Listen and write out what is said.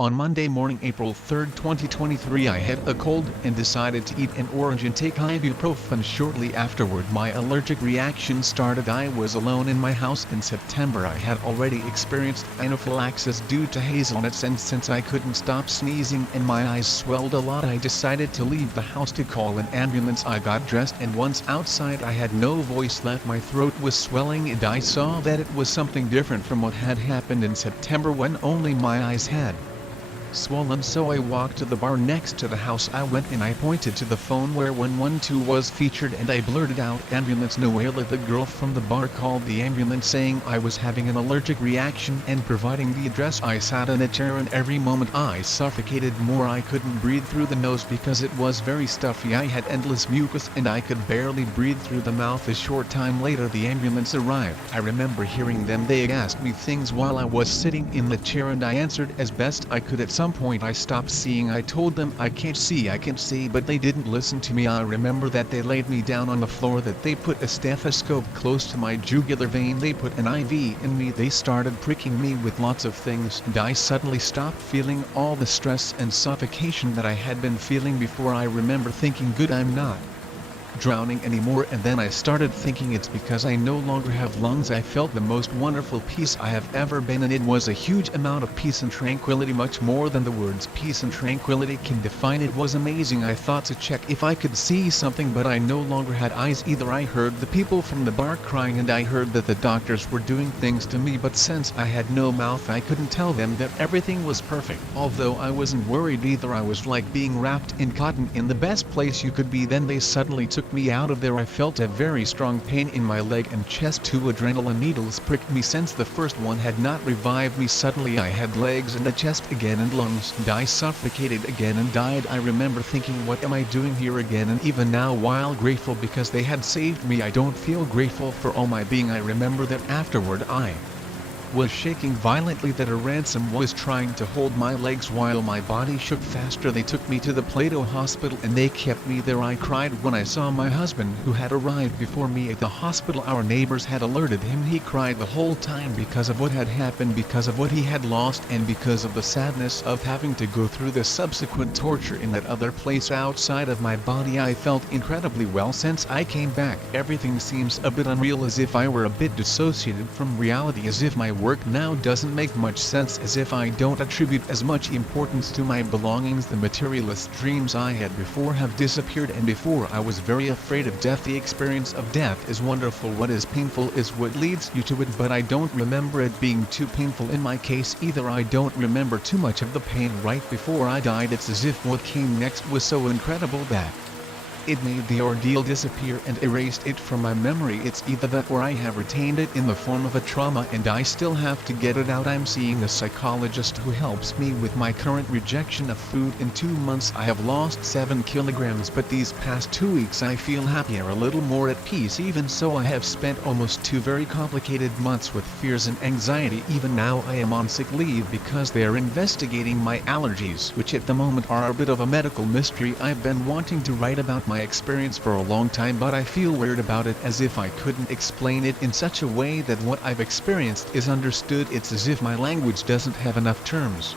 On Monday morning, April 3, 2023, I had a cold and decided to eat an orange and take ibuprofen. Shortly afterward, my allergic reaction started. I was alone in my house in September. I had already experienced anaphylaxis due to hazelnuts, and since I couldn't stop sneezing and my eyes swelled a lot, I decided to leave the house to call an ambulance. I got dressed, and once outside I had no voice left. My throat was swelling, and I saw that it was something different from what had happened in September when only my eyes had swollen. So I walked to the bar next to the house. I went and I pointed to the phone where 112 was featured, and I blurted out, "Ambulance Noella." The girl from the bar called the ambulance saying I was having an allergic reaction and providing the address. I sat in a chair, and every moment I suffocated more. I couldn't breathe through the nose because it was very stuffy. I had endless mucus and I could barely breathe through the mouth. A short time later the ambulance arrived. I remember hearing them. They asked me things while I was sitting in the chair, and I answered as best I could. At some point I stopped seeing. I told them, "I can't see," but they didn't listen to me. I remember that they laid me down on the floor, that they put a stethoscope close to my jugular vein, they put an IV in me, they started pricking me with lots of things, and I suddenly stopped feeling all the stress and suffocation that I had been feeling before. I remember thinking, good, I'm not drowning anymore, and then I started thinking it's because I no longer have lungs. I felt the most wonderful peace I have ever been in. It was a huge amount of peace and tranquility, much more than the words peace and tranquility can define. It was amazing. I thought to check if I could see something, but I no longer had eyes either. I heard the people from the bar crying, and I heard that the doctors were doing things to me, but since I had no mouth I couldn't tell them that everything was perfect. Although I wasn't worried either, I was like being wrapped in cotton in the best place you could be. Then they suddenly took me out of there. I felt a very strong pain in my leg and chest. 2 adrenaline needles pricked me. Since the first one had not revived me, suddenly I had legs and a chest again and lungs, and I suffocated again and died. I remember thinking, what am I doing here again? And even now, while grateful because they had saved me, I don't feel grateful for all my being. I remember that afterward I was shaking violently, that a ransom was trying to hold my legs while my body shook faster. They took me to the Plato hospital and they kept me there. I cried when I saw my husband, who had arrived before me at the hospital. Our neighbors had alerted him. He cried the whole time because of what had happened, because of what he had lost, and because of the sadness of having to go through the subsequent torture in that other place outside of my body. I felt incredibly well since I came back. Everything seems a bit unreal, as if I were a bit dissociated from reality, as if my work now doesn't make much sense, as if I don't attribute as much importance to my belongings. The materialist dreams I had before have disappeared, and before I was very afraid of death. The experience of death is wonderful. What is painful is what leads you to it, but I don't remember it being too painful in my case either. I don't remember too much of the pain right before I died. It's as if what came next was so incredible that it made the ordeal disappear and erased it from my memory. It's either that or I have retained it in the form of a trauma and I still have to get it out. I'm seeing a psychologist who helps me with my current rejection of food. In 2 months I have lost 7 kilograms, but these past 2 weeks I feel happier, a little more at peace. Even so, I have spent almost 2 very complicated months with fears and anxiety. Even now I am on sick leave because they are investigating my allergies, which at the moment are a bit of a medical mystery. I've been wanting to write about my experience for a long time, but I feel weird about it, as if I couldn't explain it in such a way that what I've experienced is understood. It's as if my language doesn't have enough terms.